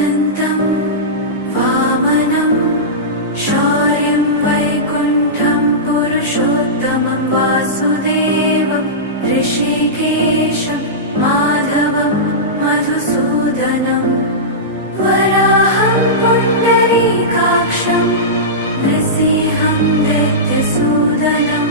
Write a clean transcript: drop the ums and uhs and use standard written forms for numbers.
अनन्तं वामनं शौर्यं वैकुण्ठं पुरुषोत्तमं वासुदेवं ऋषिकेशं माधवं मधुसूदनं वराहं पुण्डरीकाक्षं नृसिंहं दैत्यसूदनं